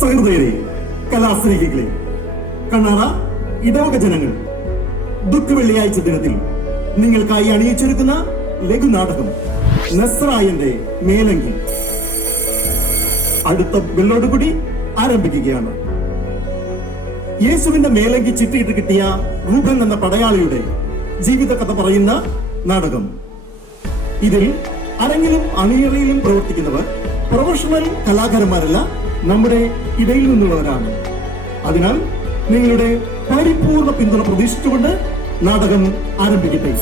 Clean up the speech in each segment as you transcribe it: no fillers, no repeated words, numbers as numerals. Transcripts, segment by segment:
സഹൃദയരെ, കലാസ്നേഹികളെ, കണ്ണാറ ഇടവക ജനങ്ങൾ, ദുഃഖ വെള്ളിയാഴ്ച ദിനത്തിൽ നിങ്ങൾക്കായി അണിയിച്ചൊരുക്കുന്ന ലഘുനാടകം നസ്രായന്റെ മേലങ്കി അടുത്ത ബെല്ലോടുകൂടി ആരംഭിക്കുകയാണ്. യേശുവിന്റെ മേലങ്കി ചിട്ടിയിട്ട് കിട്ടിയ റൂബൻ എന്ന പടയാളിയുടെ ജീവിത കഥ പറയുന്ന നാടകം. ഇതിൽ അരങ്ങിലും അണിയറയിലും പ്രവർത്തിക്കുന്നവർ പ്രൊഫഷണൽ കലാകാരന്മാരല്ല, നമ്മുടെ ഇടയിൽ നിന്നുള്ളവരാണ്. അതിനാൽ നിങ്ങളുടെ പരിപൂർണ പിന്തുണ പ്രതീക്ഷിച്ചുകൊണ്ട് നാടകം ആരംഭിക്കട്ടെ.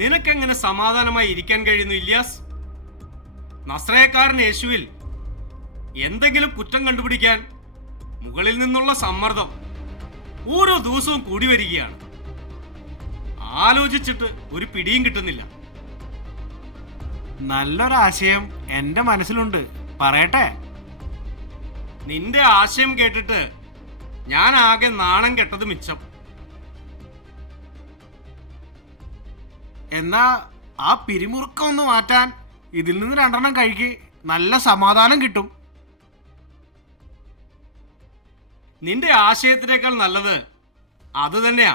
നിനക്കെങ്ങനെ സമാധാനമായി ഇരിക്കാൻ കഴിയുന്നു ഇല്യാസ്? നസ്രയക്കാരൻ യേശുവിൽ എന്തെങ്കിലും കുറ്റം കണ്ടുപിടിക്കാൻ മുകളിൽ നിന്നുള്ള സമ്മർദ്ദം ഓരോ ദിവസവും കൂടി വരികയാണ്. ആലോചിച്ചിട്ട് ഒരു പിടിയും കിട്ടുന്നില്ല. നല്ലൊരാശയം എന്റെ മനസ്സിലുണ്ട്, പറയട്ടെ? നിന്റെ ആശയം കേട്ടിട്ട് ഞാൻ ആകെ നാണം കെട്ടത് മിച്ചം. എന്നാ ആ പിരിമുറുക്കം ഒന്ന് മാറ്റാൻ ഇതിൽ നിന്ന് 2 കഴിക്ക്, നല്ല സമാധാനം കിട്ടും. നിന്റെ ആശയത്തിനേക്കാൾ നല്ലത് അത് തന്നെയാ.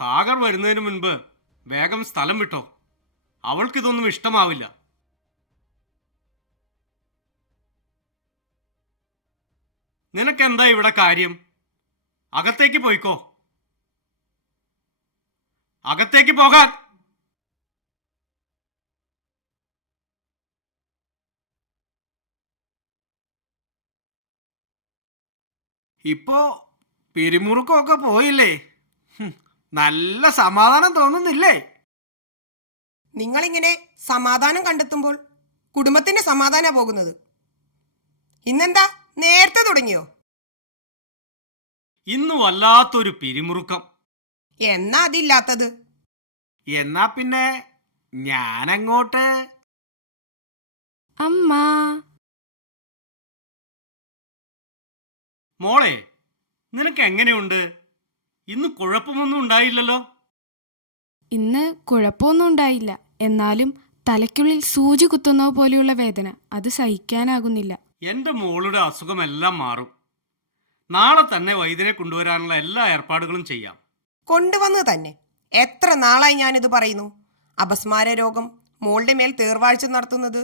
ഹാഗർ വരുന്നതിന് മുൻപ് വേഗം സ്ഥലം വിട്ടോ. അവൾക്കിതൊന്നും ഇഷ്ടമാവില്ല. നിനക്കെന്താ ഇവിടെ കാര്യം? അകത്തേക്ക് പോയിക്കോ. അകത്തേക്ക് പോകാൻ. ഇപ്പോ പിരിമുറുക്കമൊക്കെ പോയില്ലേ? നല്ല സമാധാനം തോന്നുന്നില്ലേ? നിങ്ങളിങ്ങനെ സമാധാനം കണ്ടെത്തുമ്പോൾ കുടുംബത്തിന്റെ സമാധാനം പോകുന്നത്. ഇന്നെന്താ നേരത്തെ തുടങ്ങിയോ? ഇന്ന് വല്ലാത്തൊരു പിരിമുറുക്കം. എന്നാ അതില്ലാത്തത്? എന്നാ പിന്നെ ഞാനങ്ങോട്ട്. അമ്മ. മോളെ, നിനക്ക് എങ്ങനെയുണ്ട്? ഇന്ന് കുഴപ്പമൊന്നും ഉണ്ടായില്ലല്ലോ. ഇന്ന് കുഴപ്പമൊന്നും ഉണ്ടായില്ല. എന്നാലും തലയ്ക്കുള്ളിൽ സൂചി കുത്തുന്നത് പോലെയുള്ള വേദന, അത് സഹിക്കാനാകുന്നില്ല. എന്റെ മോളുടെ അസുഖമെല്ലാം മാറും. നാളെ തന്നെ വൈദ്യനെ കൊണ്ടുവരാനുള്ള എല്ലാ ഏർപ്പാടുകളും ചെയ്യാം. കൊണ്ടുവന്നു തന്നെ. എത്ര നാളായി ഞാനിത് പറയുന്നു. അപസ്മാര രോഗം മോളുടെ മേൽ തേർവാഴ്ച നടത്തുന്നത്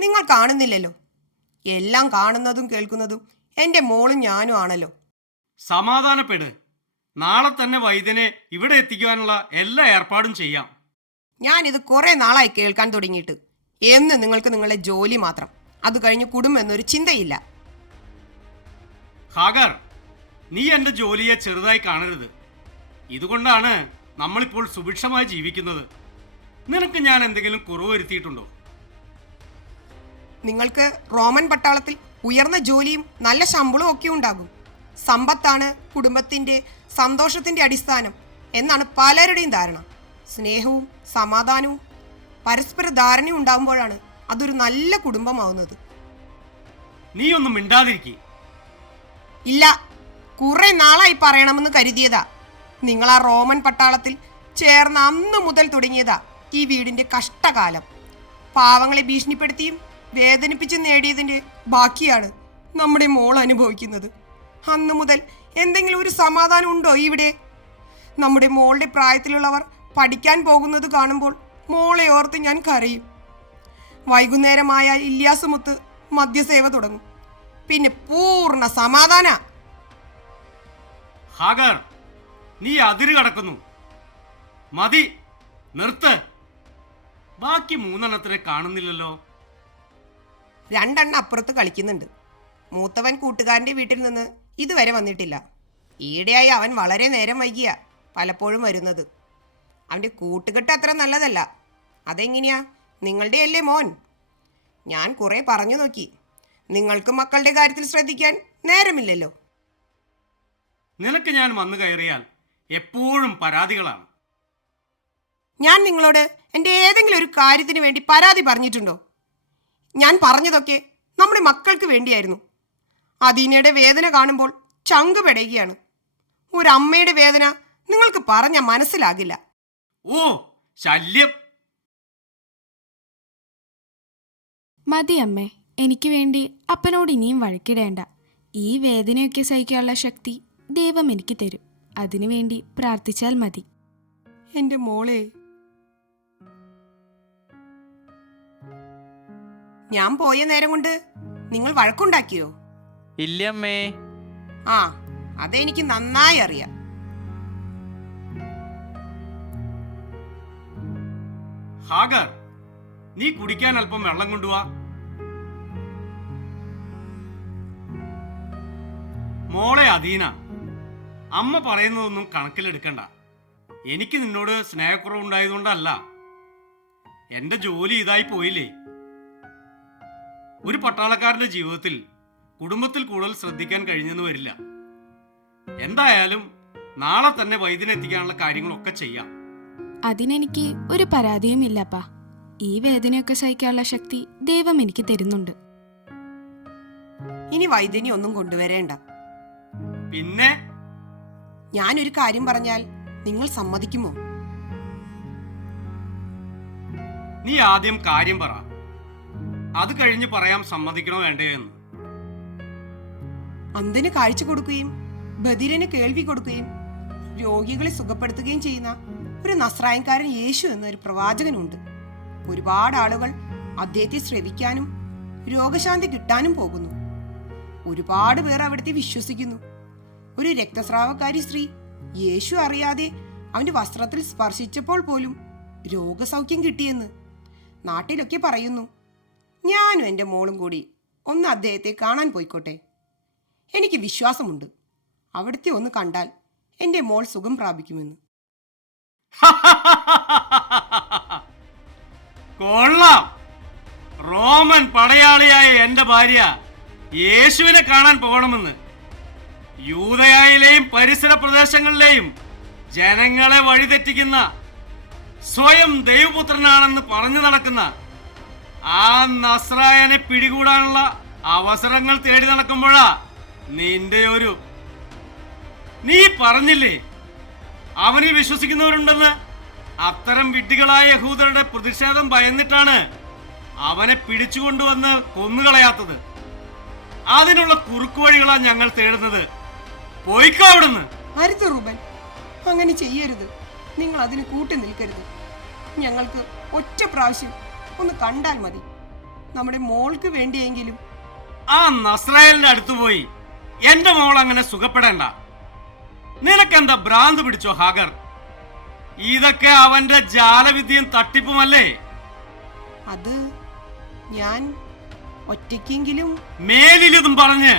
നിങ്ങൾ കാണുന്നില്ലല്ലോ. എല്ലാം കാണുന്നതും കേൾക്കുന്നതും എൻ്റെ മോളും ഞാനും ആണല്ലോ. സമാധാനപ്പെട്. നാളെ തന്നെ വൈദ്യനെ ഇവിടെ എത്തിക്കുവാനുള്ള എല്ലാ ഏർപ്പാടും ചെയ്യാം. ഞാനിത് കുറെ നാളായി കേൾക്കാൻ തുടങ്ങിയിട്ട്. എന്ന് നിങ്ങൾക്ക് നിങ്ങളുടെ ജോലി മാത്രം, അത് കഴിഞ്ഞ് കുടുംബം എന്നൊരു ചിന്തയില്ല. ഹാഗർ, നീ എന്റെ ജോലിയെ ചെറുതായി കാണരുത്. ഇതുകൊണ്ടാണ് നമ്മളിപ്പോൾ സുഭിക്ഷമായി ജീവിക്കുന്നത്. നിനക്ക് ഞാൻ എന്തെങ്കിലും കുറവ് വരുത്തിയിട്ടുണ്ടോ? നിങ്ങൾക്ക് റോമൻ പട്ടാളത്തിൽ ഉയർന്ന ജോലിയും നല്ല ശമ്പളവും ഒക്കെ ഉണ്ടാകും. സമ്പത്താണ് കുടുംബത്തിൻ്റെ സന്തോഷത്തിൻ്റെ അടിസ്ഥാനം എന്നാണ് പലരുടെയും ധാരണ. സ്നേഹവും സമാധാനവും പരസ്പര ധാരണയും ഉണ്ടാകുമ്പോഴാണ് അതൊരു നല്ല കുടുംബമാവുന്നത്. നീ ഒന്നും മിണ്ടാതിരിക്കേ. ഇല്ല, കുറെ നാളായി പറയണമെന്ന് കരുതിയതാ. നിങ്ങൾ ആ റോമൻ പട്ടാളത്തിൽ ചേർന്ന അന്ന് മുതൽ തുടങ്ങിയതാ ഈ വീടിൻ്റെ കഷ്ടകാലം. പാവങ്ങളെ ഭീഷണിപ്പെടുത്തിയും വേദനിപ്പിച്ചും നേടിയതിൻ്റെ ബാക്കിയാണ് നമ്മുടെ മോൾ അനുഭവിക്കുന്നത്. അന്ന് മുതൽ എന്തെങ്കിലും ഒരു സമാധാനം ഉണ്ടോ ഇവിടെ? നമ്മുടെ മോളുടെ പ്രായത്തിലുള്ളവർ പഠിക്കാൻ പോകുന്നത് കാണുമ്പോൾ മോളെ ഓർത്ത് ഞാൻ കരയും. വൈകുന്നേരമായ ഇല്യാസുമുത്ത് മദ്യസേവ തുടങ്ങും. പിന്നെ പൂർണ്ണ സമാധാന. ഹാഗർ, നീ അതിര് കടക്കുന്നു. മതി, നിർത്ത്. ബാക്കി 3 കാണുന്നില്ലല്ലോ. 2 അപ്പുറത്ത് കളിക്കുന്നുണ്ട്. മൂത്തവൻ കൂട്ടുകാരൻ്റെ വീട്ടിൽ നിന്ന് ഇതുവരെ വന്നിട്ടില്ല. ഈയിടെയായി അവൻ വളരെ നേരം വൈകിയ പലപ്പോഴും വരുന്നത്. അവൻ്റെ കൂട്ടുകെട്ട് അത്ര നല്ലതല്ല. അതെങ്ങനെയാ? നിങ്ങളുടെ അല്ലേ മോൻ? ഞാൻ കുറേ പറഞ്ഞു നോക്കി. നിങ്ങൾക്ക് മക്കളുടെ കാര്യത്തിൽ ശ്രദ്ധിക്കാൻ നേരമില്ലല്ലോ. നിനക്ക് ഞാൻ വന്നു കയറിയാൽ എപ്പോഴും പരാതികളാണ്. ഞാൻ നിങ്ങളോട് എൻ്റെ ഏതെങ്കിലും ഒരു കാര്യത്തിന് വേണ്ടി പരാതി പറഞ്ഞിട്ടുണ്ടോ? ഞാൻ പറഞ്ഞതൊക്കെ നമ്മുടെ മക്കൾക്ക് വേണ്ടിയായിരുന്നു. അദീനയുടെ വേദന കാണുമ്പോൾ ചങ്ക് പെടയുകയാണ്. ഒരമ്മയുടെ വേദന നിങ്ങൾക്ക് പറഞ്ഞാൽ മനസ്സിലാകില്ല. ഓ, ശല്യം. മതി അമ്മേ, എനിക്ക് വേണ്ടി അപ്പനോട് ഇനിയും വഴക്കിടേണ്ട. ഈ വേദനയൊക്കെ സഹിക്കാനുള്ള ശക്തി ദൈവം എനിക്ക് തരും. അതിനു വേണ്ടി പ്രാർത്ഥിച്ചാൽ മതി. എൻ്റെ മോളെ, ഞാൻ പോയ നേരം കൊണ്ട് നിങ്ങൾ വഴക്കുണ്ടാക്കിയോ? ഇല്ലമ്മേ. ആ, അതെനിക്ക് നന്നായി അറിയാം. ഹാഗർ, നീ കുടിക്കാൻ അല്പം വെള്ളം കൊണ്ടുവാ. മോളെ അദീന, അമ്മ പറയുന്നതൊന്നും കണക്കിലെടുക്കണ്ട. എനിക്ക് നിന്നോട് സ്നേഹക്കുറവുണ്ടായതുകൊണ്ടല്ല. എന്റെ ജോലി ഇതായി പോയില്ലേ. ഒരു പട്ടാളക്കാരന്റെ ജീവിതത്തിൽ കുടുംബത്തിൽ കൂടുതൽ ശ്രദ്ധിക്കാൻ കഴിഞ്ഞെന്ന് വരില്ല. എന്തായാലും നാളെ തന്നെ വൈദ്യനെത്തിക്കാനുള്ള കാര്യങ്ങളൊക്കെ ചെയ്യാം. അതിനെനിക്ക് ഒരു പരാതിയും ഇല്ലപ്പാ. ഈ വേദനയൊക്കെ സഹിക്കാനുള്ള ശക്തി ദൈവം എനിക്ക് തരുന്നുണ്ട്. ഇനി വൈദ്യനെ ഒന്നും കൊണ്ടുവരേണ്ട. പിന്നെ ഞാനൊരു കാര്യം പറഞ്ഞാൽ നിങ്ങൾ സമ്മതിക്കുമോ? നീ ആദ്യം കാര്യം പറ, അത് കഴിഞ്ഞ് പറയാം സമ്മതിക്കണോ വേണ്ടേ എന്ന്. അന്ധന് കാഴ്ച കൊടുക്കുകയും ബധിരന് കേൾവി കൊടുക്കുകയും രോഗികളെ സുഖപ്പെടുത്തുകയും ചെയ്യുന്ന ഒരു നസ്രായൻകാരൻ യേശു എന്നൊരു പ്രവാചകനുണ്ട്. ഒരുപാട് ആളുകൾ അദ്ദേഹത്തെ ശ്രവിക്കാനും രോഗശാന്തി കിട്ടാനും പോകുന്നു. ഒരുപാട് പേർ അവിടുത്തെ വിശ്വസിക്കുന്നു. ഒരു രക്തസ്രാവക്കാരി സ്ത്രീ യേശു അറിയാതെ അവന്റെ വസ്ത്രത്തിൽ സ്പർശിച്ചപ്പോൾ പോലും രോഗസൗഖ്യം കിട്ടിയെന്ന് നാട്ടിലൊക്കെ പറയുന്നു. ഞാനും എൻ്റെ മോളും കൂടി ഒന്ന് അദ്ദേഹത്തെ കാണാൻ പോയിക്കോട്ടെ. എനിക്ക് വിശ്വാസമുണ്ട് അവിടുത്തെ ഒന്ന് കണ്ടാൽ എൻ്റെ മോൾ സുഖം പ്രാപിക്കുമെന്ന്. കൊള്ളാം. റോമൻ പടയാളിയായ എന്റെ ഭാര്യ യേശുവിനെ കാണാൻ പോകണമെന്ന് യൂദയായിലെയും പരിസര പ്രദേശങ്ങളിലെയും ജനങ്ങളെ വഴിതെറ്റിക്കുന്ന സ്വയം ദൈവപുത്രനാണെന്ന് പറഞ്ഞു നടക്കുന്ന ആ നസ്രായനെ പിടികൂടാനുള്ള അവസരങ്ങൾ തേടി നടക്കുമ്പോഴാ നിന്റെ ഒരു... നീ പറഞ്ഞില്ലേ അവനിൽ വിശ്വസിക്കുന്നവരുണ്ടെന്ന്? അത്തരം വിഡ്ഢികളായ യഹൂദരുടെ പ്രതിഷേധം ഭയന്നിട്ടാണ് അവനെ പിടിച്ചുകൊണ്ടുവന്ന് കൊന്നുകളയാത്തത്. അതിനുള്ള കുറുക്കുവഴികളാ ഞങ്ങൾ തേടുന്നത്. പോയിക്കോ അവിടുന്ന്. അരുത് റൂബൻ, അങ്ങനെ ചെയ്യരുത്. നിങ്ങൾ അതിന് കൂട്ടി നിൽക്കരുത്. ഞങ്ങൾക്ക് ഒറ്റ പ്രാവശ്യം ഒന്ന് കണ്ടാൽ മതി. നമ്മുടെ മോൾക്ക് വേണ്ടിയെങ്കിലും. ആ നസ്രായേലിന്റെ അടുത്ത് പോയി എന്റെ മോൾ അങ്ങനെ സുഖപ്പെടേണ്ട. നിനക്കെന്താ ഭ്രാന്ത് പിടിച്ചോ ഹാഗർ? ഇതൊക്കെ അവന്റെ ജാലവിദ്യയും തട്ടിപ്പുമല്ലേ? അത് ഞാൻ ഒറ്റയ്ക്കെങ്കിലും. മേലിലിതും പറഞ്ഞ്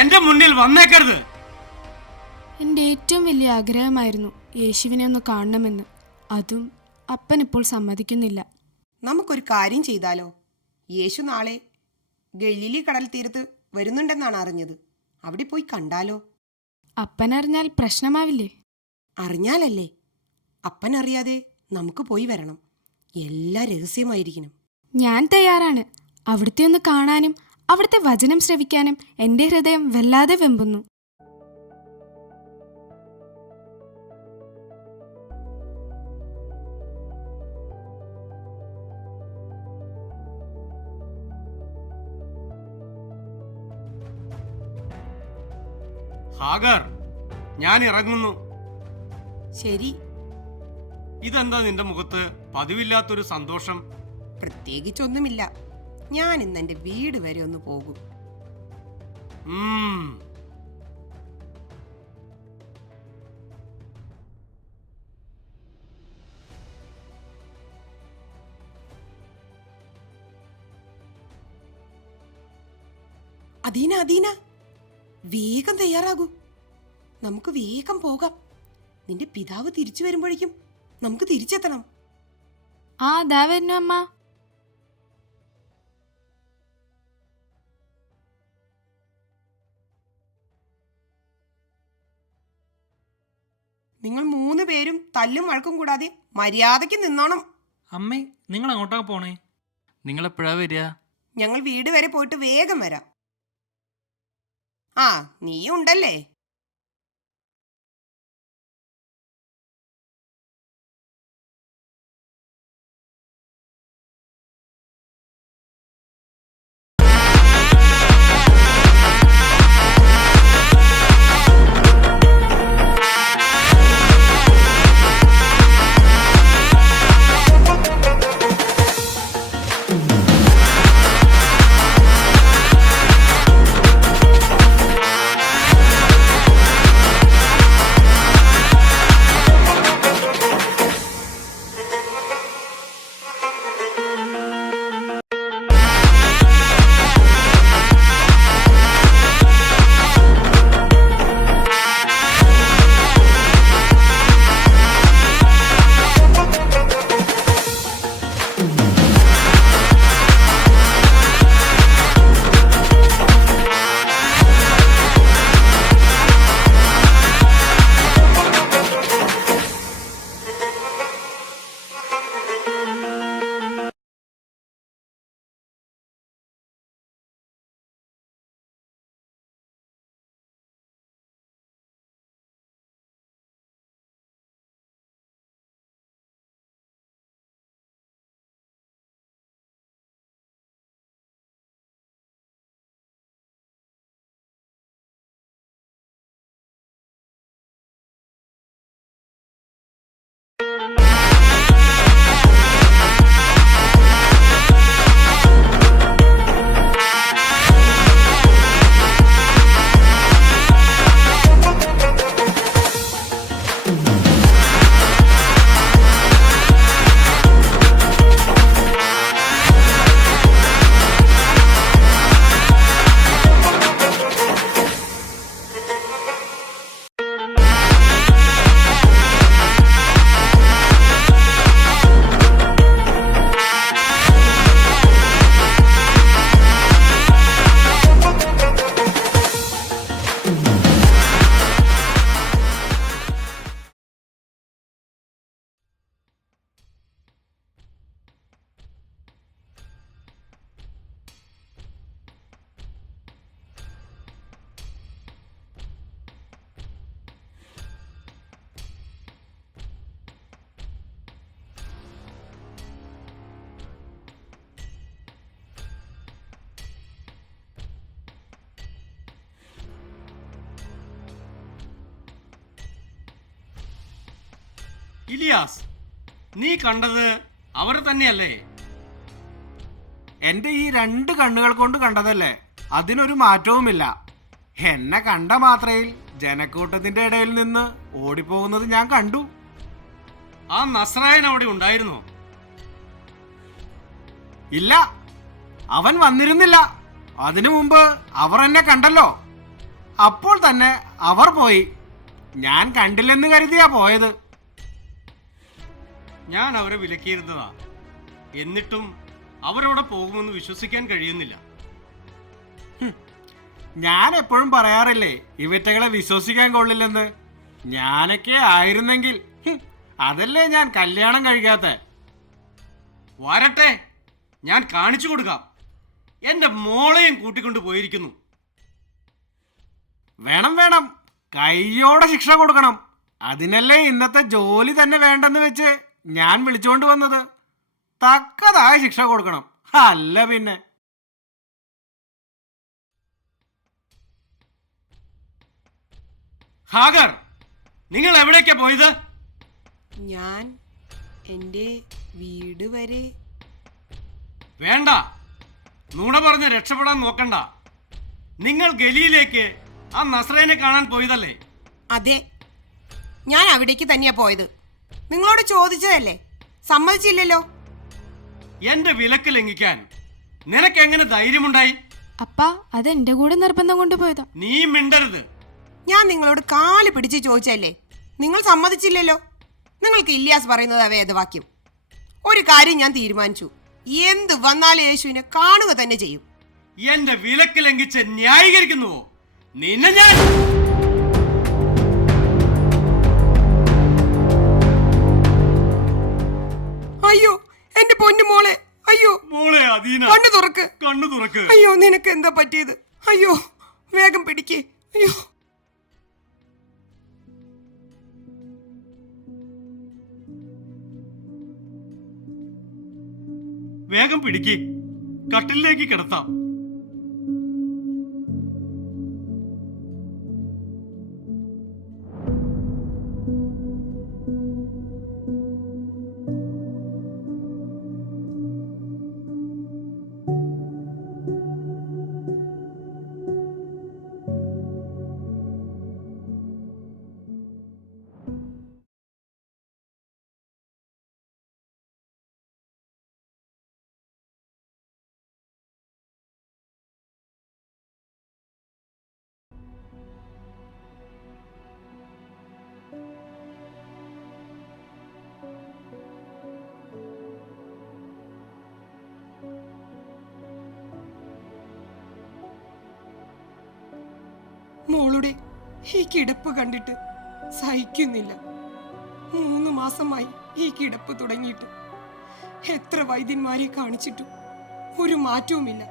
എന്റെ മുന്നിൽ വന്നേക്കരുത്. എൻ്റെ ഏറ്റവും വലിയ ആഗ്രഹമായിരുന്നു യേശുവിനെ ഒന്ന് കാണണമെന്ന്. അതും അപ്പൻ ഇപ്പോൾ സമ്മതിക്കുന്നില്ല. നമുക്കൊരു കാര്യം ചെയ്താലോ? യേശു നാളെ ഗലീലി കടൽ തീരത്ത് വരുന്നുണ്ടെന്നാണ് അറിഞ്ഞത്. അവിടെ പോയി കണ്ടാലോ? അപ്പൻ അറിഞ്ഞാൽ പ്രശ്നമാവില്ലേ? അറിഞ്ഞാലല്ലേ? അപ്പൻ അറിയാതെ നമുക്ക് പോയി വരണം. എല്ലാം രഹസ്യമായിരിക്കണം. ഞാൻ തയ്യാറാണ്. അവിടുത്തെ ഒന്ന് കാണാനും അവിടുത്തെ വചനം ശ്രവിക്കാനും എൻ്റെ ഹൃദയം വല്ലാതെ വെമ്പുന്നു. ഹാഗർ, ഞാൻ ഇറങ്ങുന്നു. ശരി. ഇതെന്താ നിന്റെ മുഖത്ത് പതിവില്ലാത്തൊരു സന്തോഷം? പ്രത്യേകിച്ചൊന്നുമില്ല. ഞാൻ ഇന്ന് എൻ്റെ വീട് വരെ ഒന്ന് പോകും. അദീന, അദീന, വേഗം തയ്യാറാകൂ. നമുക്ക് വേഗം പോകാം. നിന്റെ പിതാവ് തിരിച്ചു വരുമ്പോഴേക്കും നമുക്ക് തിരിച്ചെത്തണം. ആ ദാ വരുന്നു അമ്മ. നിങ്ങൾ 3 പേരും തല്ലും വഴക്കും കൂടാതെ മര്യാദയ്ക്ക് നിന്നോണം. അമ്മേ, നിങ്ങൾ അങ്ങോട്ടാ പോണേ? നിങ്ങൾ എപ്പോഴാ വരിക? ഞങ്ങൾ വീട് വരെ പോയിട്ട് വേഗം വരാം. ആ, നീയും ഉണ്ടല്ലേ? ഇലിയാസ്, നീ കണ്ടത് അവരെ തന്നെയല്ലേ? എന്റെ ഈ 2 കണ്ണുകൾ കൊണ്ട് കണ്ടതല്ലേ, അതിനൊരു മാറ്റവുമില്ല. എന്നെ കണ്ട മാത്രയിൽ ജനക്കൂട്ടത്തിന്റെ ഇടയിൽ നിന്ന് ഓടിപ്പോകുന്നത് ഞാൻ കണ്ടു. ആ നസ്രായൻ അവിടെ ഉണ്ടായിരുന്നോ? ഇല്ല, അവൻ വന്നിരുന്നില്ല. അതിനു മുമ്പ് അവർ എന്നെ കണ്ടല്ലോ. അപ്പോൾ തന്നെ അവർ പോയി. ഞാൻ കണ്ടില്ലെന്ന് കരുതിയാ പോയത്. ഞാൻ അവരെ വിലക്കിയിരുന്നതാ. എന്നിട്ടും അവരവിടെ പോകുമെന്ന് വിശ്വസിക്കാൻ കഴിയുന്നില്ല. ഞാൻ എപ്പോഴും പറയാറില്ലേ, ഇവറ്റകളെ വിശ്വസിക്കാൻ കൊള്ളില്ലെന്ന്. ഞാനൊക്കെ ആയിരുന്നെങ്കിൽ അതല്ലേ ഞാൻ കല്യാണം കഴിക്കാത്ത. വരട്ടെ, ഞാൻ കാണിച്ചു കൊടുക്കാം. എന്റെ മോളെയും കൂട്ടിക്കൊണ്ട് പോയിരിക്കുന്നു. വേണം വേണം, കയ്യോടെ ശിക്ഷ കൊടുക്കണം. അതിനല്ലേ ഇന്നത്തെ ജോലി തന്നെ വേണ്ടെന്ന് വെച്ച് ഞാൻ വിളിച്ചുകൊണ്ട് വന്നത്. തക്കതായ ശിക്ഷ കൊടുക്കണം, അല്ല പിന്നെ. ഹാഗർ, നിങ്ങൾ എവിടേക്കാ പോയത്? ഞാൻ എൻ്റെ വീട് വരെ. വേണ്ട, നുണ പറഞ്ഞ് രക്ഷപ്പെടാൻ നോക്കണ്ട. നിങ്ങൾ ഗലിയിലേക്ക് ആ നസ്രേനെ കാണാൻ പോയതല്ലേ? അതെ, ഞാൻ അവിടേക്ക് തന്നെയാ പോയത്. നിങ്ങളോട് ചോദിച്ചതല്ലേ, സമ്മതിച്ചില്ലല്ലോ. എന്റെ വിലക്ക് ലംഘിക്കാൻ നിനക്ക് എങ്ങനെ ധൈര്യമുണ്ടായി? അപ്പ അതെന്റെ കൂടെ നിർബന്ധം കൊണ്ടുപോയതാ. നീ മിണ്ടരുത്. ഞാൻ നിങ്ങളോട് കാല് പിടിച്ച് ചോദിച്ചല്ലേ, നിങ്ങൾ സമ്മതിച്ചില്ലല്ലോ. നിങ്ങൾക്ക് ഇല്യാസ് പറയുന്നത് വേദവാക്യം. ഒരു കാര്യം ഞാൻ തീരുമാനിച്ചു, എന്ത് വന്നാലും യേശുവിനെ കാണുക തന്നെ ചെയ്യും. എന്റെ വിലക്ക് ലംഘിച്ച് ന്യായീകരിക്കുന്നുവോ? നിന്നെ ഞാൻ അയ്യോ എന്റെ പൊന്നു മോളെ, അയ്യോ മോളെ അദീന, കണ്ണു തുറക്ക്, കണ്ണു തുറക്ക്. അയ്യോ നിനക്ക് എന്താ പറ്റിയത്? അയ്യോ വേഗം പിടിക്കേ. അയ്യോ വേഗം പിടിക്ക്, കട്ടിലേക്ക് കിടത്താം. മോളുടെ ഈ കിടപ്പ് കണ്ടിട്ട് സഹിക്കുന്നില്ല. 3 മാസമായി ഈ കിടപ്പ് തുടങ്ങിയിട്ട്. എത്ര വൈദ്യന്മാരെ കാണിച്ചിട്ടും ഒരു മാറ്റവുമില്ല.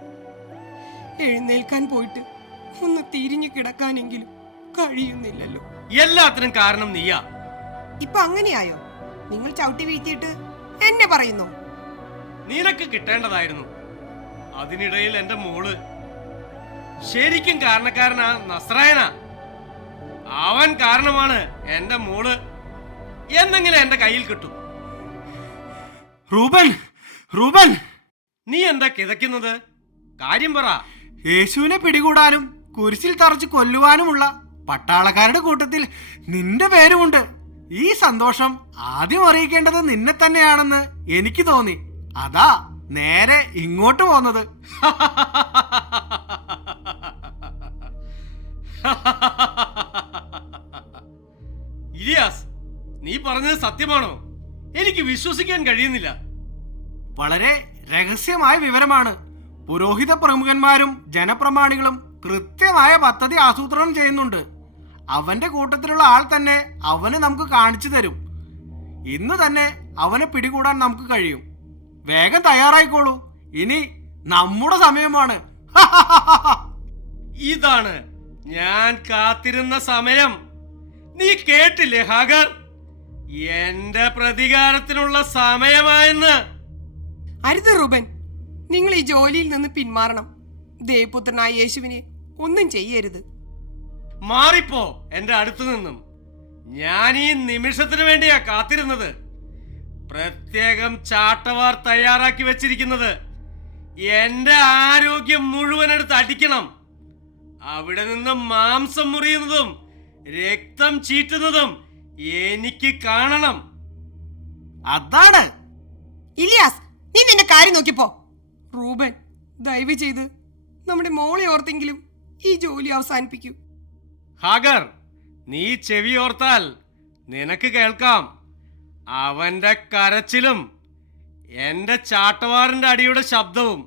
എഴുന്നേൽക്കാൻ പോയിട്ട് ഒന്ന് തിരിഞ്ഞു കിടക്കാനെങ്കിലും കഴിയുന്നില്ലല്ലോ. എല്ലാത്തിനും കാരണം നീയാ. ഇപ്പൊ അങ്ങനെയായോ? നിങ്ങൾ ചവിട്ടി വീഴ്ത്തിയിട്ട് എന്നെ പറയുന്നു. നിനക്ക് കിട്ടേണ്ടതായിരുന്നു. അതിനിടയിൽ എന്റെ മോള്. ശരിക്കും കാരണക്കാരനാ നസ്രായനാ. അവൻ കാരണമാണ് എന്റെ മോള് എന്തെങ്കിലും എന്റെ കയ്യിൽ കിട്ടും. റൂബൻ, റൂബൻ, നീ എന്താ കിതയ്ക്കുന്നത്? കാര്യം പറ. യേശുവിനെ പിടികൂടാനും കുരിശിൽ തറച്ച് കൊല്ലുവാനുമുള്ള പട്ടാളക്കാരുടെ കൂട്ടത്തിൽ നിന്റെ പേരുമുണ്ട്. ഈ സന്തോഷം ആദ്യം അറിയിക്കേണ്ടത് നിന്നെ തന്നെയാണെന്ന് എനിക്ക് തോന്നി. അതാ നേരെ ഇങ്ങോട്ട് പോന്നത്. ഇലിയാസ്, നീ പറഞ്ഞത് സത്യമാണോ? എനിക്ക് വിശ്വസിക്കാൻ കഴിയുന്നില്ല. വളരെ രഹസ്യമായ വിവരമാണ്. പുരോഹിത പ്രമുഖന്മാരും ജനപ്രമാണികളും കൃത്യമായ പദ്ധതി ആസൂത്രണം ചെയ്യുന്നുണ്ട്. അവന്റെ കൂട്ടത്തിലുള്ള ആൾ തന്നെ അവന് നമുക്ക് കാണിച്ചു തരും. ഇന്ന് തന്നെ അവനെ പിടികൂടാൻ നമുക്ക് കഴിയും. വേഗം തയ്യാറായിക്കോളൂ, ഇനി നമ്മുടെ സമയമാണ്. ഇതാണ് ഞാൻ കാത്തിരുന്ന സമയം. നീ കേട്ടില്ലേ ഹാഗർ? എന്റെ പ്രതികാരത്തിനുള്ള സമയമായെന്ന്. അരുത് റൂബൻ, നിങ്ങൾ ഈ ജോലിയിൽ നിന്ന് പിന്മാറണം. ദേവപുത്രനായ യേശുവിനെ ഒന്നും ചെയ്യരുത്. മാറിപ്പോ എന്റെ അടുത്തു നിന്നും. ഞാൻ ഈ നിമിഷത്തിന് വേണ്ടിയാ കാത്തിരുന്നത്. പ്രത്യേകം ചാട്ടവാർ തയ്യാറാക്കി വെച്ചിരിക്കുന്നത്. എന്റെ ആരോഗ്യം മുഴുവൻ എടുത്ത് അടിക്കണം. അവിടെ നിന്ന് മാംസം മുറിയുന്നതും രക്തം ചീറ്റുന്നതും എനിക്ക് കാണണം. അതാണ്. ഇലിയാസ്, നീ നിന്റെ കാര്യം നോക്കിപ്പോ. റൂബൻ, ദയവ് ചെയ്ത് നമ്മുടെ മോളെ ഓർത്തെങ്കിലും ഈ ജോലി അവസാനിപ്പിക്കൂ. ഹാഗർ, നീ ചെവി ഓർത്താൽ നിനക്ക് കേൾക്കാം. അവന്റെ കരച്ചിലും എന്റെ ചാട്ടവാറിന്റെ അടിയുടെ ശബ്ദവും.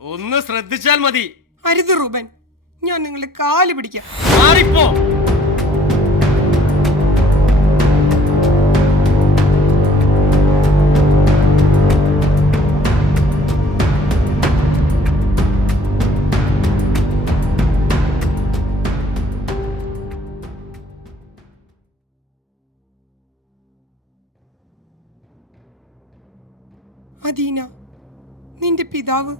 ഒന്ന് ശ്രദ്ധിച്ചാൽ മതി. അരുത് റൂബൻ, ഞാൻ നിങ്ങളെ കാല് പിടിക്കാം. മാറിപ്പോ. അദീന, നിന്റെ പിതാവ്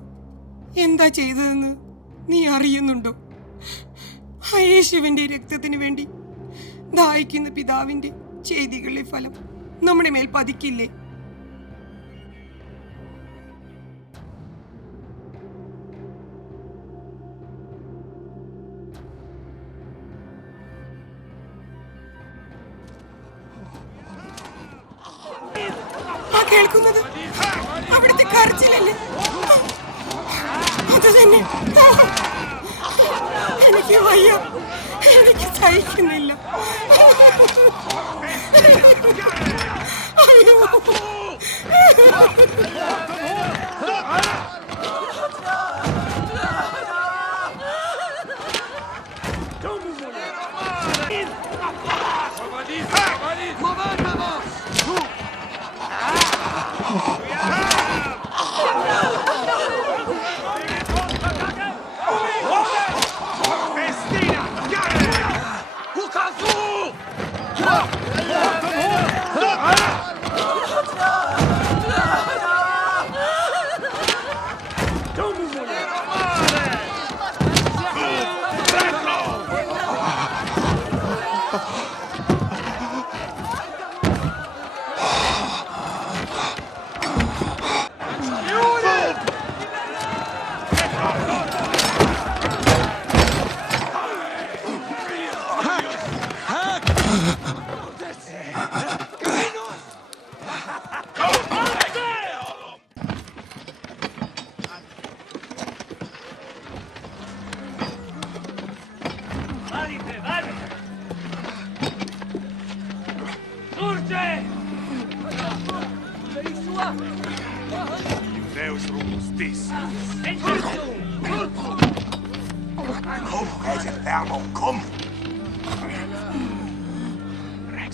എന്താ ചെയ്തതെന്ന് നീ അറിയുന്നുണ്ടോ? യേശുവിന്റെ രക്തത്തിന് വേണ്ടി ദാഹിക്കുന്ന പിതാവിന്റെ ചെയ്തികളുടെ ഫലം നമ്മുടെ മേൽ പതിക്കില്ലേ? ആ കേൾക്കുന്നത് അവിടുത്തെ കരച്ചിലല്ലേ? അത് തന്നെ. എനിക്ക് വയ്യ, എനിക്ക് സഹിക്കുന്നില്ല. അയ്യോ. Deus robustis. Komm, Reise Thermo, komm! Rex.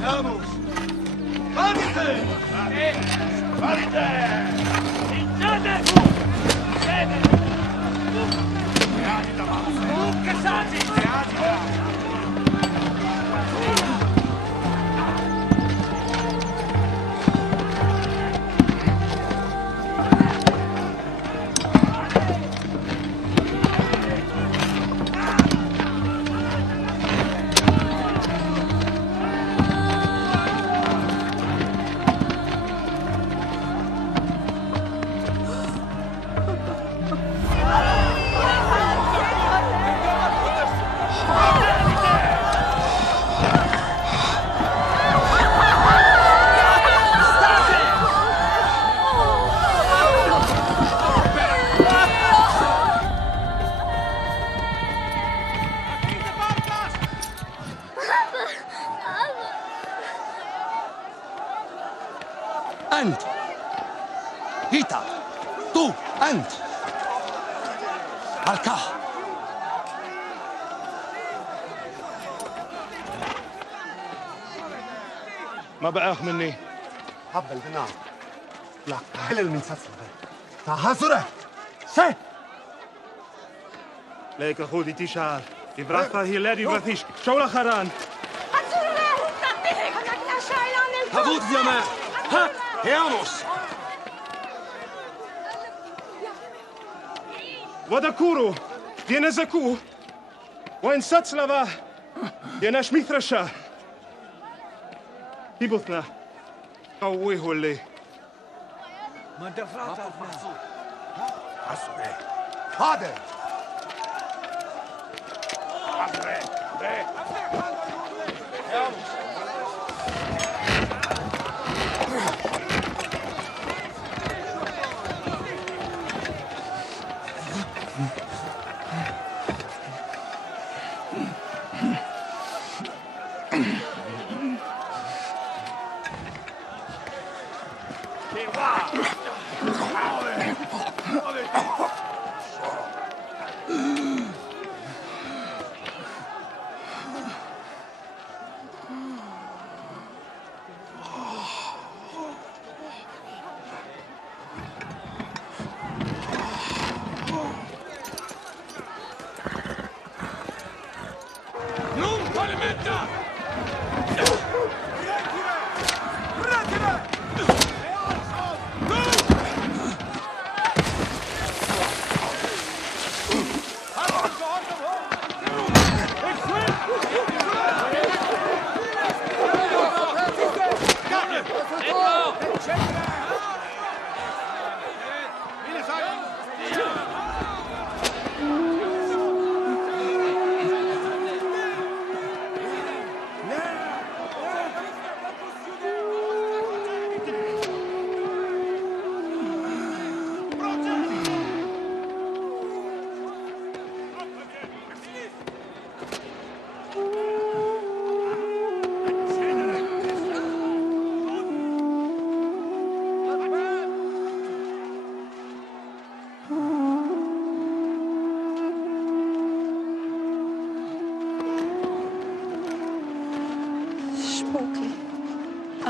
Thermos! Valite! Valite! Incede! Cede! Teatita, vamos! Casati! Teatita! أنت هيتا تو أنت هالكا ما بقاخ مني هبل بنار لا هلل من سسرة تهزرة شيء ليك خودي تشعر إبراهيم هي لادي براثيش شو لخران هبوط زمان ها هياموس ودكورو دينزكو وين ساتسلافا ديناش ميثرشا هيبوثنا قويه اللي ما دفعت عسوي هذا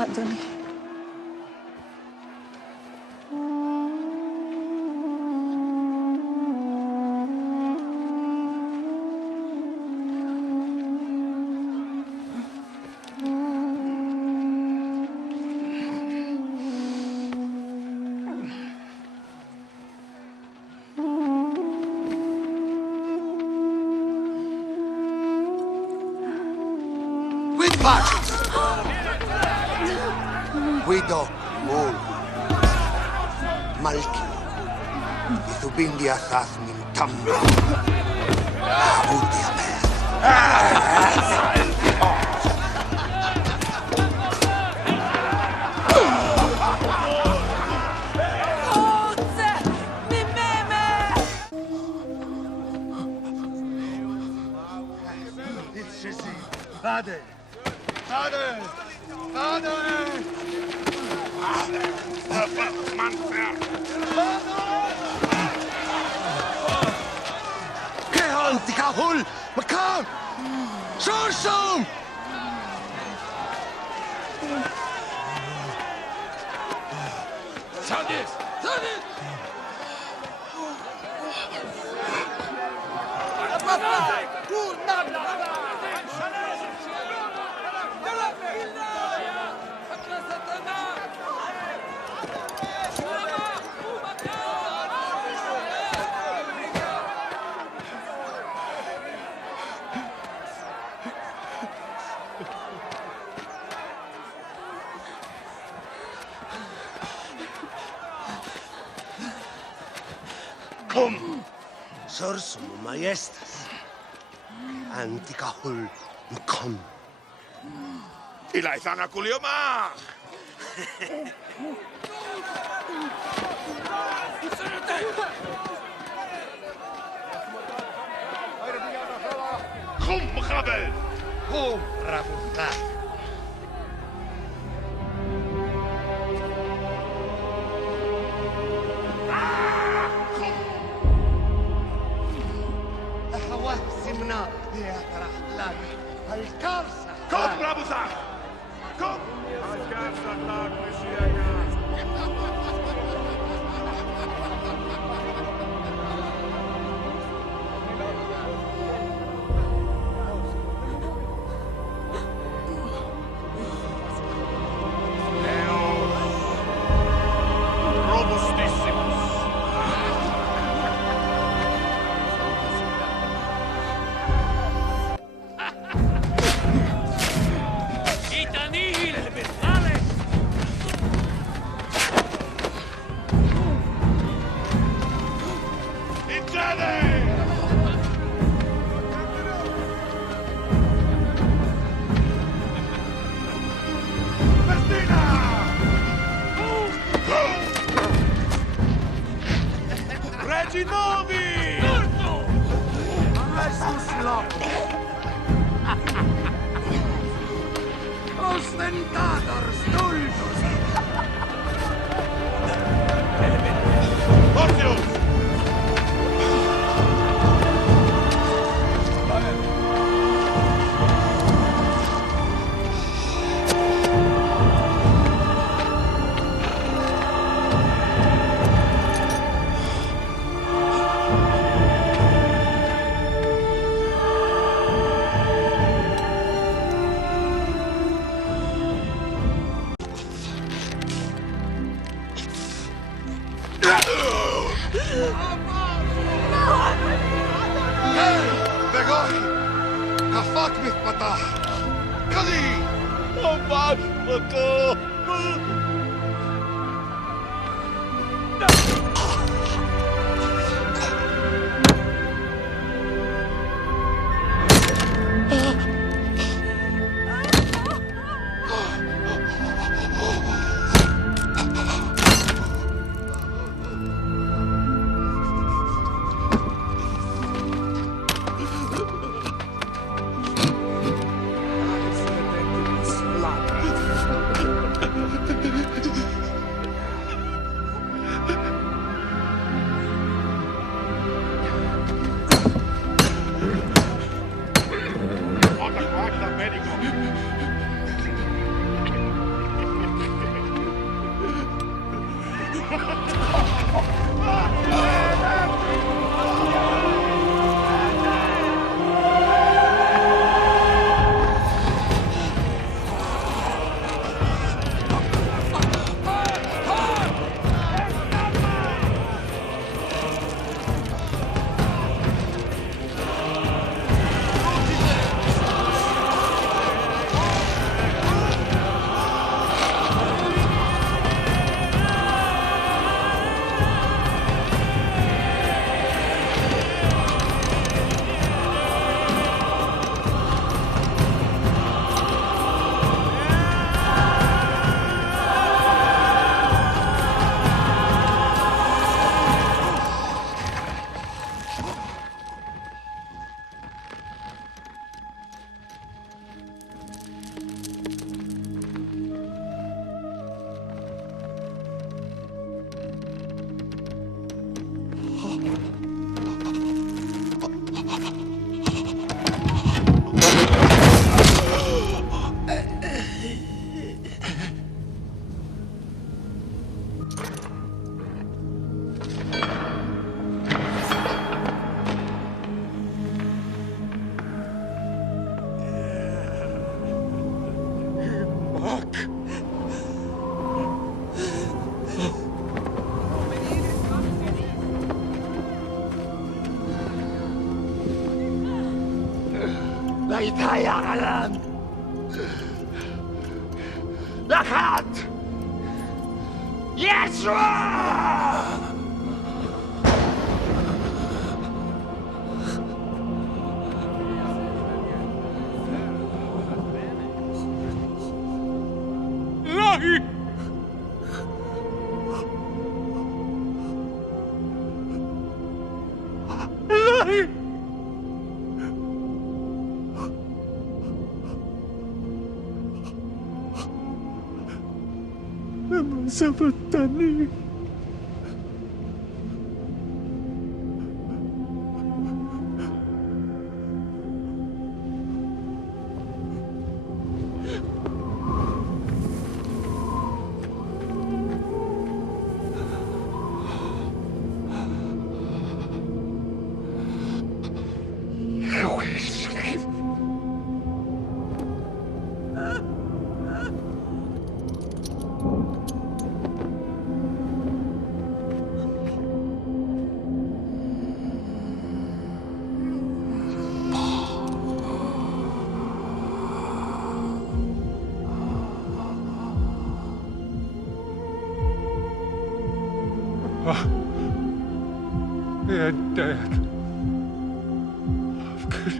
אדוני. Guido Mul Malki Ithubindi Asas Min Tamra Abudia Father! Father! Father! كيهان تكاهل مكان شرشم سادس سادس Cum sursum maestas anticahul cum ilaisana kulioma cum mkhabel cum rabuta سمنا يا ترحلان الكارثة كم رابطة كم الكارثة تاك مشيئة Ostentador stultus. Portius! וגוי, דפק מתפתח. קדי! ממש מקום! ليتها يعلم لقد يسوع. إلهي إلهي لما سبتني يا داد أفكر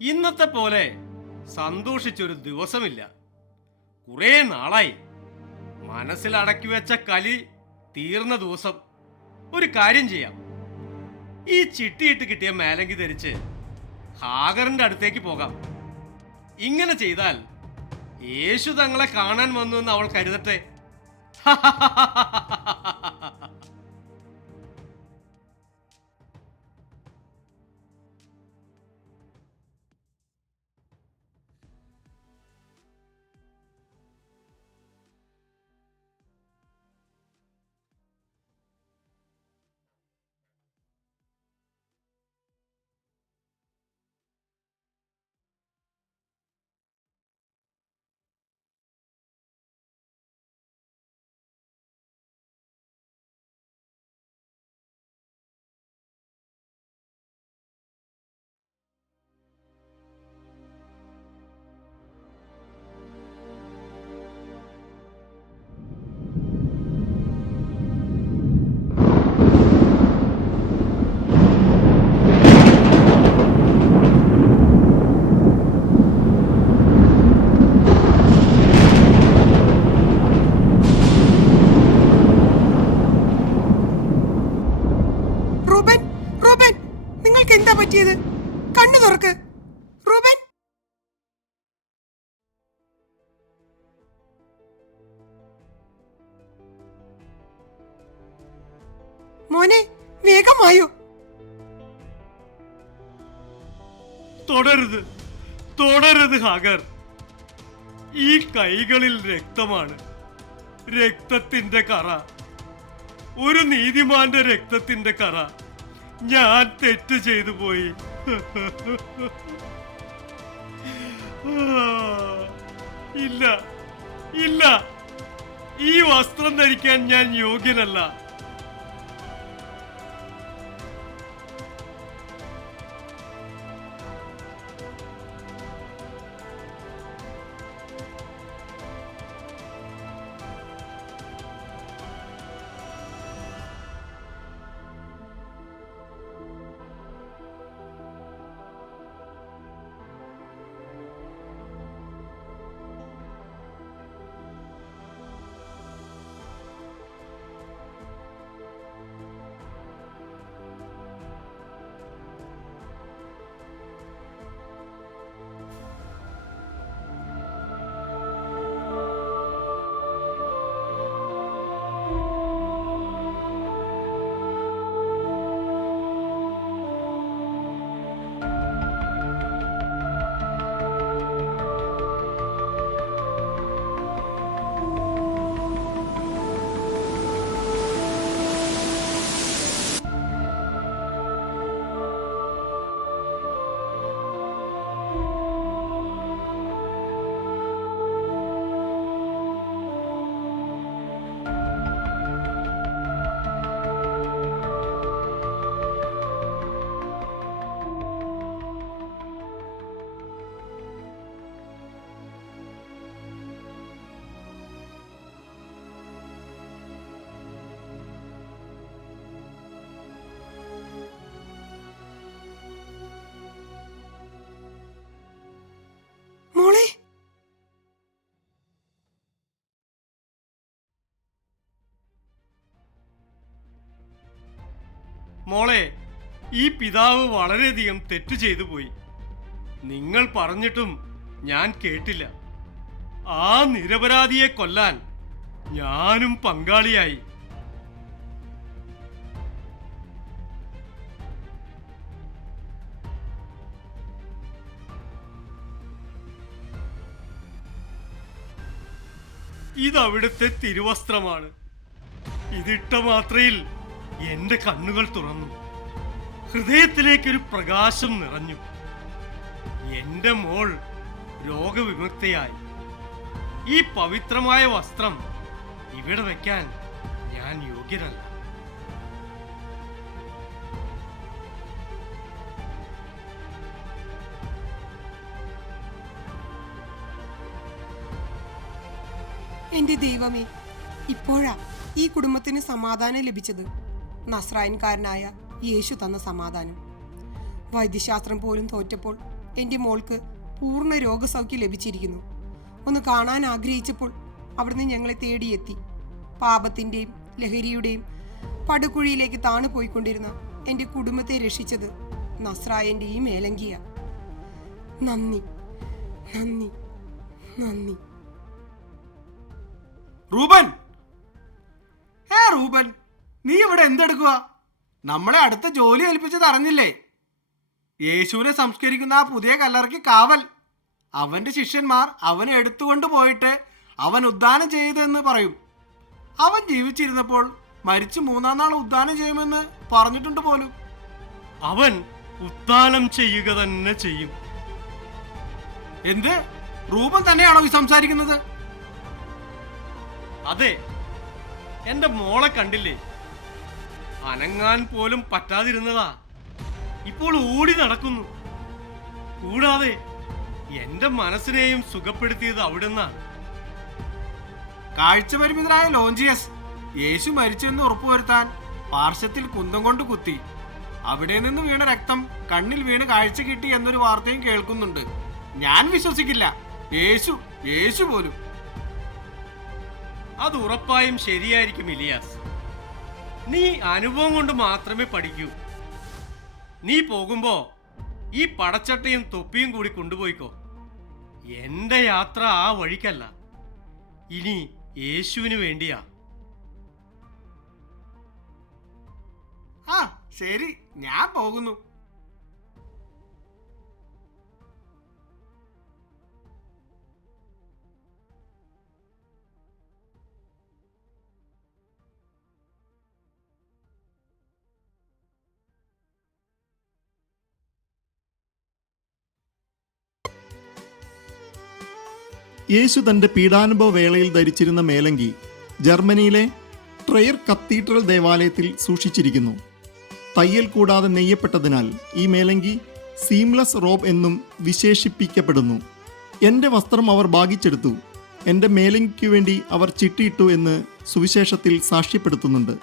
ഇന്നത്തെ പോലെ സന്തോഷിച്ചൊരു ദിവസമില്ല. കുറേ നാളായി. മനസ്സിൽ അടക്കി വെച്ച കലി തീർന്ന ദിവസം. ഒരു കാര്യം ചെയ്യാം, ഈ ചിട്ടിയിട്ട് കിട്ടിയ മേലങ്കി ധരിച്ച് ഹാഗറിന്റെ അടുത്തേക്ക് പോകാം. ഇങ്ങനെ ചെയ്താൽ യേശു തങ്ങളെ കാണാൻ വന്നു എന്ന് അവൾ കരുതട്ടെ. എന്താ പറ്റിയത്? കണ്ണു തുറക്ക് റൂബൻ. മോനെ, വേഗമായോ. തുടരുത്, തുടരുത് ഹാഗർ. ഈ കൈകളിൽ രക്തമാണ്, രക്തത്തിന്റെ കറ, ഒരു നീതിമാന്റെ രക്തത്തിന്റെ കറ. ഞാൻ തെറ്റ് ചെയ്തു പോയി. ഇല്ല ഇല്ല, ഈ വസ്ത്രം ധരിക്കാൻ ഞാൻ യോഗ്യനല്ല. മോളെ, മോളെ, ഈ പിതാവ് വളരെയധികം തെറ്റ് ചെയ്തു പോയി. നിങ്ങൾ പറഞ്ഞിട്ടും ഞാൻ കേട്ടില്ല. ആ നിരപരാധിയെ കൊല്ലാൻ ഞാനും പങ്കാളിയായി. ഇതവിടുത്തെ തിരുവസ്ത്രമാണ്. ഇതിട്ട മാത്രയിൽ എന്റെ കണ്ണുകൾ തുറന്നു, ഹൃദയത്തിലേക്കൊരു പ്രകാശം നിറഞ്ഞു. എന്റെ മോൾ രോഗവിമുക്തയായി. ഈ പവിത്രമായ വസ്ത്രം ഇവിടെ വെക്കാൻ ഞാൻ യോഗ്യനല്ല. എന്റെ ദൈവമേ, ഇപ്പോഴാ ഈ കുടുംബത്തിന് സമാധാനം ലഭിച്ചത്. നസ്രായൻകാരനായ യേശു തന്ന സമാധാനം. വൈദ്യശാസ്ത്രം പോലും തോറ്റപ്പോൾ എൻ്റെ മോൾക്ക് പൂർണ്ണ രോഗസൗഖ്യം ലഭിച്ചിരിക്കുന്നു. ഒന്ന് കാണാൻ ആഗ്രഹിച്ചപ്പോൾ അവിടുന്ന് ഞങ്ങളെ തേടിയെത്തി. പാപത്തിൻ്റെയും ലഹരിയുടെയും പടുകുഴിയിലേക്ക് താണു പോയിക്കൊണ്ടിരുന്ന എൻ്റെ കുടുംബത്തെ രക്ഷിച്ചത് നസ്രായൻ്റെ ഈ മേലങ്കിയ. നന്ദി, നന്ദി, നന്ദി. റൂബൻ, റൂബൻ, നീ ഇവിടെ എന്തെടുക്കുക? നമ്മളെ അടുത്ത ജോലി ഏൽപ്പിച്ചത് അറിഞ്ഞില്ലേ? യേശുവിനെ സംസ്കരിക്കുന്ന ആ പുതിയ കല്ലറയ്ക്ക് കാവൽ. അവന്റെ ശിഷ്യന്മാർ അവനെ എടുത്തുകൊണ്ട് പോയിട്ട് അവൻ ഉദ്ധാനം ചെയ്തെന്ന് പറയും. അവൻ ജീവിച്ചിരുന്നപ്പോൾ മരിച്ച് 3-ാം നാൾ ഉദ്ധാനം ചെയ്യുമെന്ന് പറഞ്ഞിട്ടുണ്ട് പോലും. അവൻ ഉദ്ധാനം ചെയ്യുക തന്നെ ചെയ്യും. എന്ത്? റൂബൻ തന്നെയാണോ ഈ സംസാരിക്കുന്നത്? അതെ, എന്റെ മോളെ കണ്ടില്ലേ? അനങ്ങാൻ പോലും പറ്റാതിരുന്നതാ, ഇപ്പോൾ ഓടി നടക്കുന്നു. കൂടാതെ എന്റെ മനസ്സിനെയും സുഖപ്പെടുത്തിയത് അവിടുന്നാണ്. കാഴ്ചപരിമിതനായ ലോഞ്ചിയസ് യേശു മരിച്ചെന്ന് ഉറപ്പുവരുത്താൻ പാർശ്വത്തിൽ കുന്തം കൊണ്ട് കുത്തി. അവിടെ നിന്ന് വീണ രക്തം കണ്ണിൽ വീണ് കാഴ്ച കിട്ടി എന്നൊരു വാർത്തയും കേൾക്കുന്നുണ്ട്. ഞാൻ വിശ്വസിക്കില്ല. യേശു പോലും. അത് ഉറപ്പായും ശരിയായിരിക്കും ഇലിയാസ്. നീ അനുഭവം കൊണ്ട് മാത്രമേ പഠിക്കൂ. നീ പോകുമ്പോ ഈ പടച്ചട്ടയും തൊപ്പിയും കൂടി കൊണ്ടുപോയിക്കോ. എന്റെ യാത്ര ആ വഴിക്കല്ല, ഇനി യേശുവിന് വേണ്ടിയാ. ആ ശരി, ഞാൻ പോകുന്നു. യേശു തൻ്റെ പീഡാനുഭവ വേളയിൽ ധരിച്ചിരുന്ന മേലങ്കി ജർമ്മനിയിലെ ട്രയർ കത്തീഡ്രൽ ദേവാലയത്തിൽ സൂക്ഷിച്ചിരിക്കുന്നു. തയ്യൽ കൂടാതെ നെയ്യപ്പെട്ടതിനാൽ ഈ മേലങ്കി സീംലെസ് റോബ് എന്നും വിശേഷിപ്പിക്കപ്പെടുന്നു. എൻ്റെ വസ്ത്രം അവർ ഭാഗിച്ചെടുത്തു, എൻ്റെ മേലങ്കിക്കു വേണ്ടി അവർ ചിട്ടിയിട്ടു എന്ന് സുവിശേഷത്തിൽ സാക്ഷ്യപ്പെടുത്തുന്നുണ്ട്.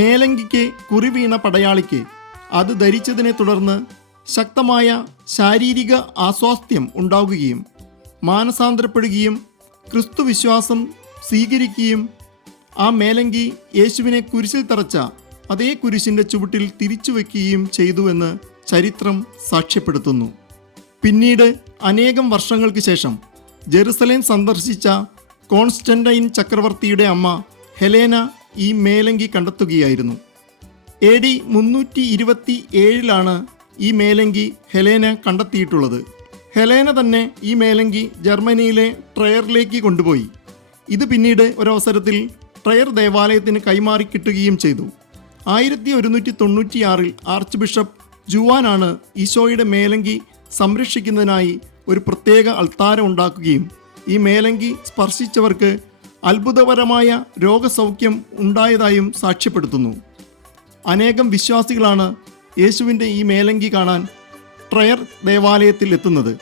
മേലങ്കിക്ക് കുറിവീണ പടയാളിക്ക് അത് ധരിച്ചതിനെ തുടർന്ന് ശക്തമായ ശാരീരിക അസ്വാസ്ഥ്യം ഉണ്ടാവുകയും മാനസാന്തരപ്പെടുകയും ക്രിസ്തുവിശ്വാസം സ്വീകരിക്കുകയും ആ മേലങ്കി യേശുവിനെ കുരിശിൽ തറച്ച അതേ കുരിശിൻ്റെ ചുവട്ടിൽ തിരിച്ചു വയ്ക്കുകയും ചെയ്തുവെന്ന് ചരിത്രം സാക്ഷ്യപ്പെടുത്തുന്നു. പിന്നീട് അനേകം വർഷങ്ങൾക്ക് ശേഷം ജെറുസലേം സന്ദർശിച്ച കോൺസ്റ്റന്റൈൻ ചക്രവർത്തിയുടെ അമ്മ ഹെലേന ഈ മേലങ്കി കണ്ടെത്തുകയായിരുന്നു. AD 327 ഈ മേലങ്കി ഹെലേന കണ്ടെത്തിയിട്ടുള്ളത്. ഹെലേന തന്നെ ഈ മേലങ്കി ജർമ്മനിയിലെ ട്രയറിലേക്ക് കൊണ്ടുപോയി. ഇത് പിന്നീട് ഒരവസരത്തിൽ ട്രയർ ദേവാലയത്തിന് കൈമാറി കിട്ടുകയും ചെയ്തു. 1196 ആർച്ച് ബിഷപ്പ് ജുവാനാണ് ഈശോയുടെ മേലങ്കി സംരക്ഷിക്കുന്നതിനായി ഒരു പ്രത്യേക അൾത്താരം ഉണ്ടാക്കുകയും ഈ മേലങ്കി സ്പർശിച്ചവർക്ക് അത്ഭുതപരമായ രോഗസൗഖ്യം ഉണ്ടായതായും സാക്ഷ്യപ്പെടുത്തുന്നു. അനേകം വിശ്വാസികളാണ് യേശുവിൻ്റെ ഈ മേലങ്കി കാണാൻ ട്രയർ ദേവാലയത്തിൽ എത്തുന്നത്.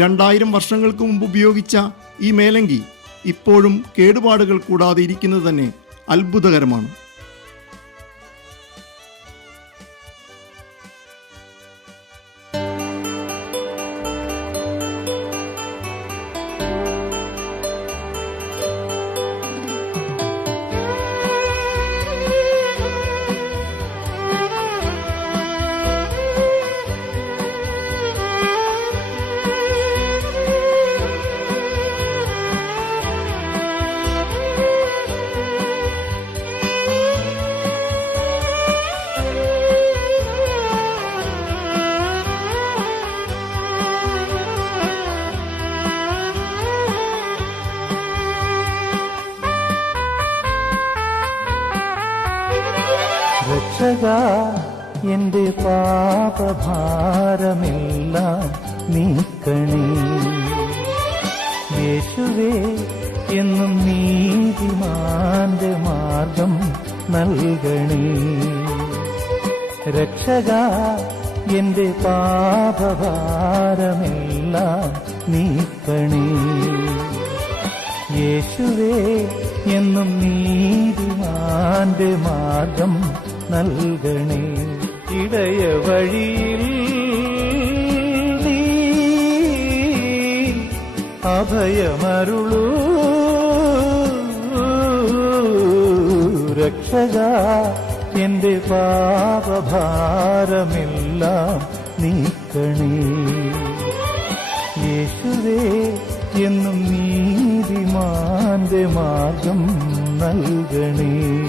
2000 വർഷങ്ങൾക്ക് മുമ്പ് ഉപയോഗിച്ച ഈ മേലങ്കി ഇപ്പോഴും കേടുപാടുകൾ കൂടാതെ ഇരിക്കുന്നത് തന്നെ അത്ഭുതകരമാണ്. രക്ഷകാ, എൻ്റെ പാപഭാരമെല്ലാം നീക്കണേ. യേശുവേ, എന്നും നീതിമാന്റെ മാർഗം നൽകണേ. രക്ഷകാ, എൻ്റെ പാപഭാരമെല്ലാം നീക്കണേ. യേശുവേ, എന്നും നീതിമാന്റെ മാർഗം നൽകണേ. ഇടയ വഴിയിൽ നീ അഭയമരുളൂ രക്ഷക, എന്റെ പാപഭാരമെല്ലാം നീക്കണേ. യേശുവേ, എന്നും നീതിമാന്റെ മാർഗം നൽകണേ.